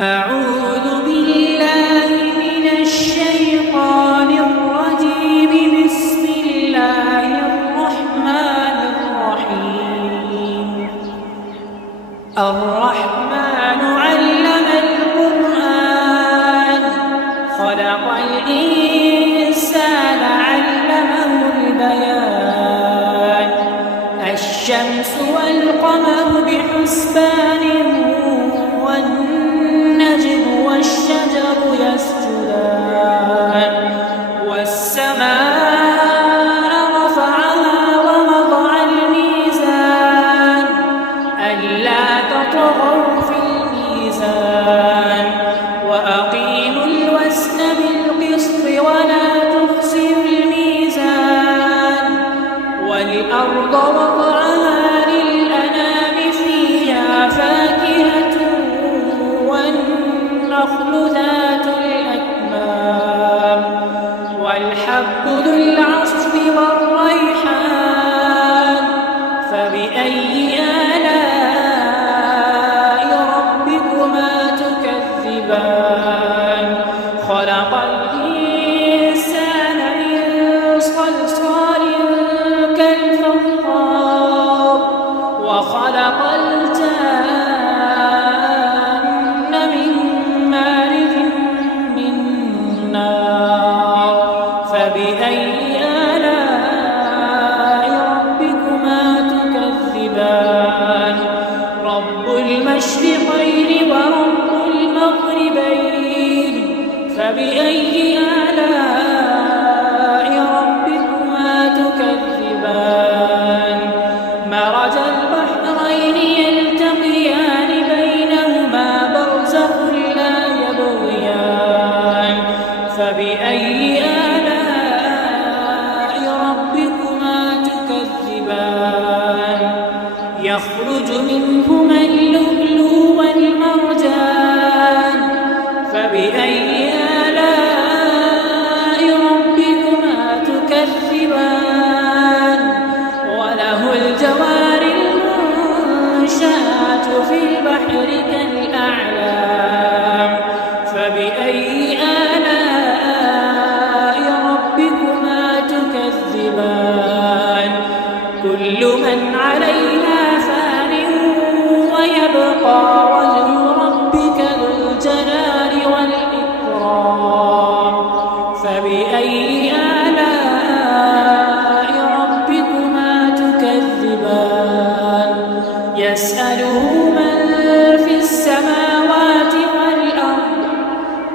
أعوذ بالله من الشيطان الرجيم. بسم الله الرحمن الرحيم. الرحمن علم القرآن خلق الإنسان علمه البيان. الشمس والقمر بحسبان والنجم والشجر يسجدان. والسماء رفعها ووضع الميزان ألا تطغوا في الميزان وأقيموا الوزن بالقسط ولا تخسروا الميزان. والأرض وضعها للأنام فيها فاكهة والنخل ذات الأكمام والحب ذو العصف والريحان. فبأي آلاء ربكما تكذبان. خلق الإنسان من صلصال كالفخار وخلق الجان من مارج من نار. فبأي آلاء ربكما تكذبان. رب المشرقين ورب المغربين. فبأي آلاء ربكما تكذبان. مرج البحرين يلتقيان بينهما برزخ لا يبغيان. فبأي آلاء ربكما تكذبان. يخرج منهما اللؤلؤ والمرجان. فبأي آلاء ربكما تكذبان. وله الجوار المنشآت في البحر كالأعلام. فبأي آلاء ربكما تكذبان. كل من عليها فان ويبقى وجه ربك ذو الجلال والإكرام. فبأي آلاء ربكما تكذبان. يسأله من في السماوات والأرض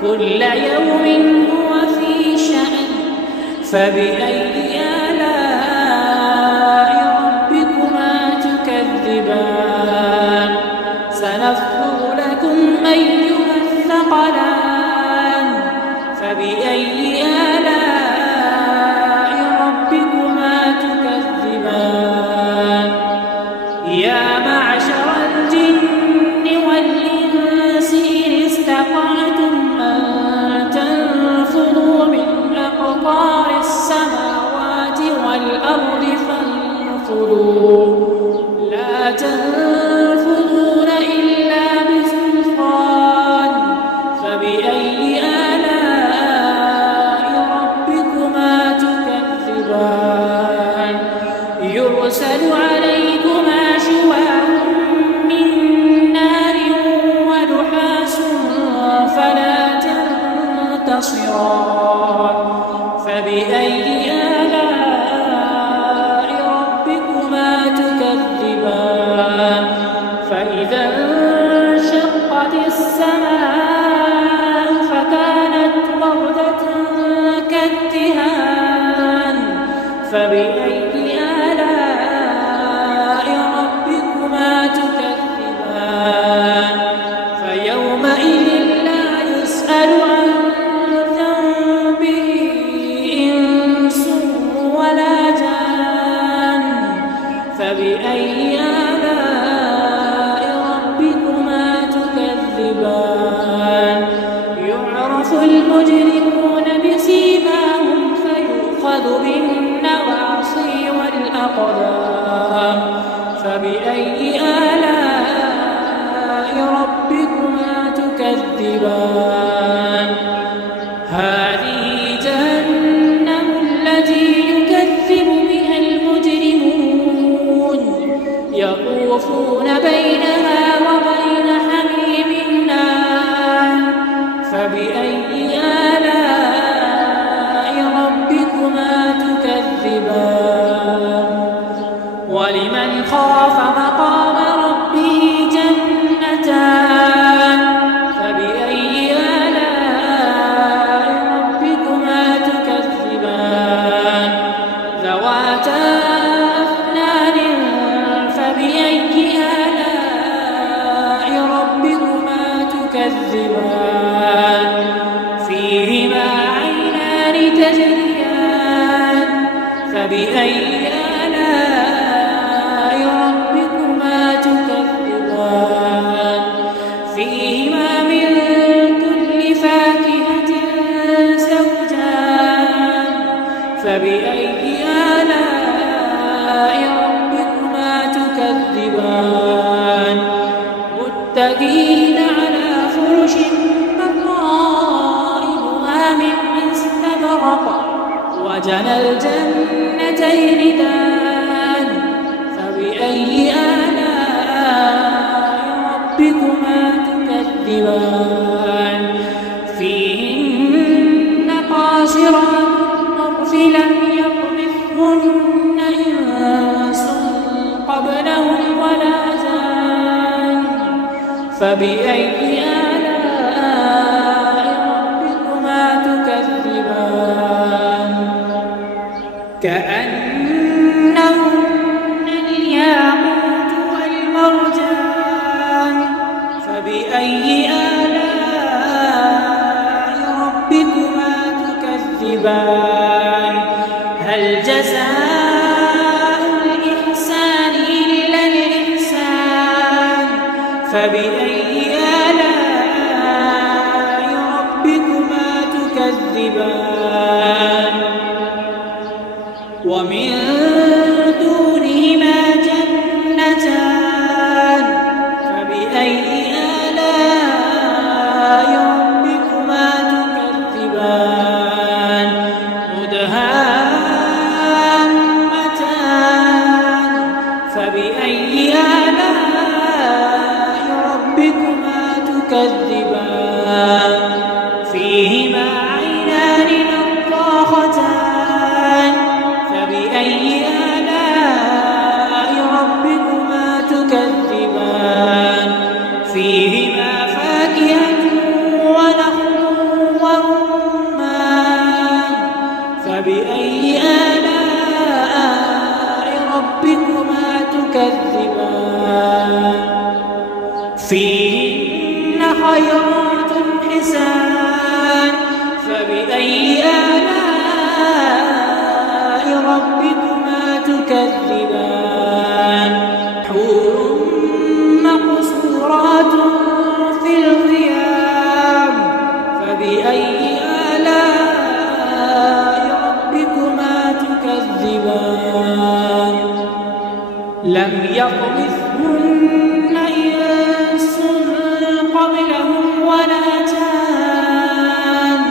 كل يوم هو في شأن. فبأي آلاء ربكما تكذبان. سنفرغ لكم أيها الثقلان. فبأي آلاء ربكما تكذبان. يا معشر الجن والإنس إن استطعتم أن تنفذوا من أقطار السماوات والأرض فانفذوا. لا تنفذون إلا بسلطان. فبأي آلاء ربكما تكذبان. يرسل عليكما شواظ من نار ونحاس فلا تنتصران. فبأي آلاء ربكما تكذبان. فإذا انشقت السماء فكانت وردة كالدهان. فبأي آلاء ربكما تكذبان. فيومئذ لا يسأل عن ذنبه إنس ولا جان. فبأي آلاء ربكما تكذبان. يعرف المجرمون بسيماهم فيؤخذ بالنواصي والأقدام. فبأي آلاء ربكما تكذبان. تكذبان هذه جهنم التي يكذب بها المجرمون يطوفون بينها وبين حميم آن فبأي آلاء ربكما تكذبان ولمن خاف مقام ربه جنتان فبأي آلاء ربكما تكذبان ذواتا أفنان فبأي آلاء ربكما تكذبان فيهما عينان تجريان فبأي آلاء ربكما تكذبان فيهما من كل فاكهة زوجان فبأي آلاء ربكما تكذبان متكئين على فرش بطائنها من استبرق وجنى الجنتين دان فبأي آلاء ربكما تكذبان فيهن قاصرات الطرف لم يطمثهن إنس قبلهم ولا جان فبأي آلاء ربكما تكذبان كأنهن الياقوت والمرجان فبأي آلاء ربكما تكذبان هل جزاء الإحسان إلا الإحسان فبأي آلاء ربكما تكذبان ومن دونهما جنتان فبأي آلاء ربكما تكذبان مدهامتان فبأي آلاء ربكما تكذبان فيهما عينان نضاختان فبأي آلاء ربكما تكذبان فيهما فاكهة ونخل ورمان فبأي آلاء ربكما تكذبان فيهن خيرات حسان فبأي آلاء ربكما تكذبان حور مقصورات في الخيام فبأي آلاء ربكما تكذبان لم يطمثهن إنس قبلهم ولا جان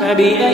فبأي